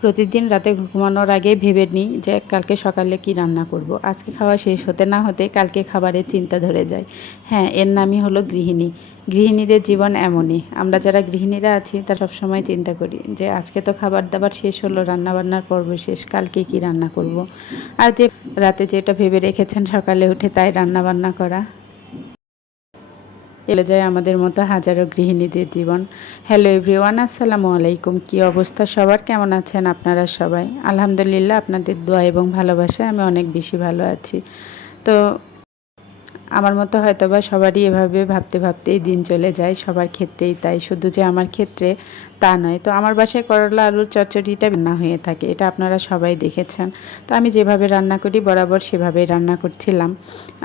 প্রতিদিন রাতে ঘুমানোর আগে ভেবে নিই যে কালকে সকালে কি রান্না করব। আজকে খাওয়া শেষ হতে না হতে কালকে খাবারের চিন্তা ধরে যায়। হ্যাঁ, এর নামই হলো গৃহিণী। গৃহিণীদের জীবন এমনই। আমরা যারা গৃহিণীরা আছি তারা সবসময় চিন্তা করি যে আজকে তো খাবার দাবার শেষ হলো, রান্নাবান্নার পর্ব শেষ, কালকে কি রান্না করব। আর যে রাতে যেটা ভেবে রেখেছেন সকালে উঠে তাই রান্নাবান্না করা। চলে যায় আমাদের মতো হাজারো গৃহিণীদের জীবন। হ্যালো এভরিওয়ান, আসসালামু আলাইকুম। কী অবস্থা সবার, কেমন আছেন আপনারা সবাই? আলহামদুলিল্লাহ, আপনাদের দোয়া এবং ভালোবাসায় আমি অনেক বেশি ভালো আছি। তো আমার মতো হয়তো বা সবারই এভাবে ভাবতে ভাবতেই দিন চলে যায়, সবার ক্ষেত্রেই তাই, শুধু যে আমার ক্ষেত্রে তা নয়। তো আমার বাসায় করলা আলুর চচ্চড়িটা রান্না হয়ে থাকে, এটা আপনারা সবাই দেখেছেন। তো আমি যেভাবে রান্না করি বরাবর সেভাবেই রান্না করছিলাম।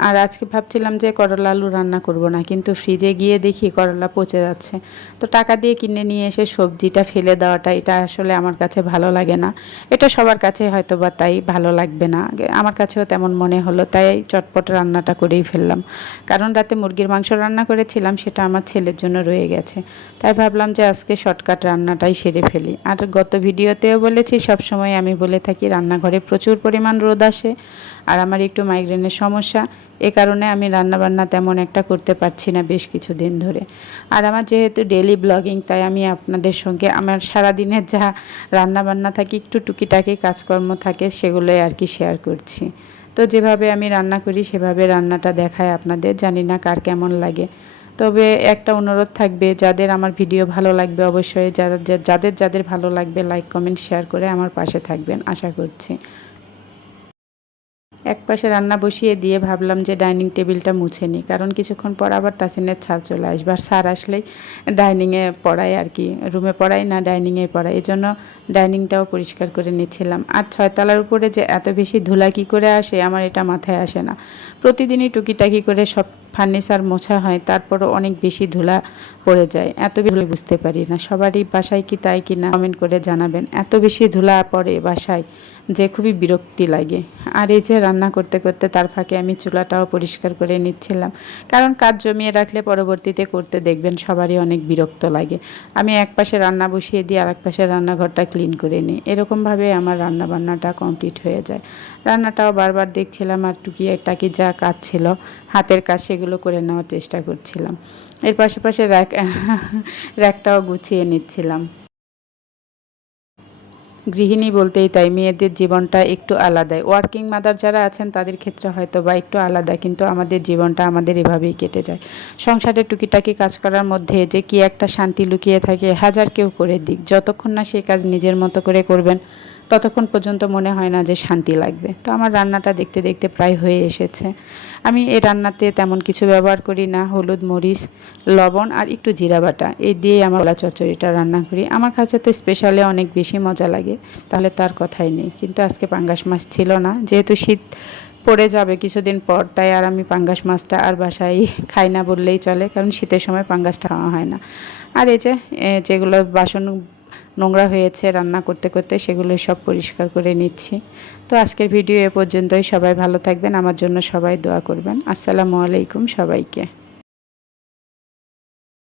আর আজকে ভাবছিলাম যে করলা আলু রান্না করব না, কিন্তু ফ্রিজে গিয়ে দেখি করলা পচে যাচ্ছে। তো টাকা দিয়ে কিনে নিয়ে এসে সবজিটা ফেলে দেওয়াটা এটা আসলে আমার কাছে ভালো লাগে না। এটা সবার কাছে হয়তো বা তাই ভালো লাগবে না, আমার কাছেও তেমন মনে হলো, তাই চটপট রান্নাটা করেই ফেললাম। কারণ রাতে মুরগির মাংস রান্না করেছিলাম, সেটা আমার ছেলের জন্য রয়ে গেছে। তাই ভাবলাম যে আজকে শর্টকাট রান্নাটাই সেরে ফেলি। আর গত ভিডিওতেও বলেছি, সবসময় আমি বলে থাকি রান্নাঘরে প্রচুর পরিমাণ রোদ আসে আর আমার একটু মাইগ্রেনের সমস্যা, এ কারণে আমি রান্নাবান্না তেমন একটা করতে পারছি না বেশ কিছু দিন ধরে। আর আমার যেহেতু ডেলি ব্লগিং, তাই আমি আপনাদের সঙ্গে আমার সারাদিনের যা রান্নাবান্না থাকে, একটু টুকিটাকি কাজকর্ম থাকে, সেগুলোই আর কি শেয়ার করছি। তো যেভাবে আমি রান্না করি সেভাবে রান্নাটা দেখায় আপনাদের, জানি না কার কেমন লাগে। তবে একটা অনুরোধ থাকবে, যাদের আমার ভিডিও ভালো লাগবে অবশ্যই যাদের যাদের ভালো লাগবে লাইক কমেন্ট শেয়ার করে আমার পাশে থাকবেন আশা করছি। একপাশে রান্না বসিয়ে দিয়ে ভাবলাম যে ডাইনিং টেবিলটা মুছে নিই, কারণ কিছুক্ষণ পর আবার তাসিনের স্যার চলে আসবে, আর স্যার আসলেই ডাইনিংয়ে পড়ায় আর কি, রুমে পড়াই না ডাইনিংয়ে পড়ায়, এই জন্য ডাইনিংটাও পরিষ্কার করে নিচ্ছিলাম। আর 6 তলার উপরে যে এত বেশি ধুলা কী করে আসে আমার এটা মাথায় আসে না। প্রতিদিনই টুকিটাকি করে সব ফার্নিচার মোছা হয়, তারপরও অনেক বেশি ধুলা পড়ে যায়, এত বেশি বুঝতে পারি না। সবারই বাসায় কি তাই কি না কমেন্ট করে জানাবেন। এত বেশি ধুলা পড়ে বাসায় যে খুবই বিরক্তি লাগে। আর এই যে রান্না করতে করতে তার ফাঁকে আমি চুলাটাও পরিষ্কার করে নিচ্ছিলাম, কারণ কাজ জমিয়ে রাখলে পরবর্তীতে করতে দেখবেন সবারই অনেক বিরক্ত লাগে। আমি এক পাশে রান্না বসিয়ে দিয়ে আর এক পাশে রান্নাঘরটা ক্লিন করে নিই, এরকমভাবে আমার রান্নাবান্নাটা কমপ্লিট হয়ে যায়। রান্নাটাও বারবার দেখছিলাম আর টুকিটাকি যা কাজ ছিল হাতের কাজ সেগুলো করে নেওয়ার চেষ্টা করছিলাম। এর পাশে র্যাকটাও গুছিয়ে নিচ্ছিলাম। গৃহিণী বলতেই তাই, মেয়েদের জীবনটা একটু আলাদাই। ওয়ার্কিং মাদার যারা আছেন তাদের ক্ষেত্রে হয়তো বা একটু আলাদা, কিন্তু আমাদের জীবনটা আমাদের এভাবেই কেটে যায়। সংসারের টুকিটাকি কাজ করার মধ্যে যে কি একটা শান্তি লুকিয়ে থাকে, হাজার কেউ করে দিক, যতক্ষণ না সেই কাজ নিজের মতো করে করবেন ততক্ষণ পর্যন্ত মনে হয় না যে শান্তি লাগবে। তো আমার রান্নাটা দেখতে দেখতে প্রায় হয়ে এসেছে। আমি এই রান্নাতে তেমন কিছু ব্যবহার করি না, হলুদ মরিচ লবণ আর একটু জিরা বাটা, এই দিয়েই আমার কলা চচ্চড়িটা রান্না করি। আমার কাছে তো স্পেশালে অনেক বেশি মজা লাগে, তাহলে তার কথাই নেই। কিন্তু আজকে পাঙ্গাস মাছ ছিল না, যেহেতু শীত পড়ে যাবে কিছুদিন পর, তাই আর আমি পাঙ্গাস মাছটা আর বাসায় খাই না বললেই চলে, কারণ শীতের সময় পাঙ্গাসটা খাওয়া হয় না। আর এই যে যেগুলো বাসন নোংরা হয়েছে রান্না করতে করতে, সেগুলো সব পরিষ্কার করে নিচ্ছি। তো আজকের ভিডিও এ পর্যন্তই। সবাই ভালো থাকবেন, আমার জন্য সবাই দোয়া করবেন। আসসালামু আলাইকুম সবাইকে।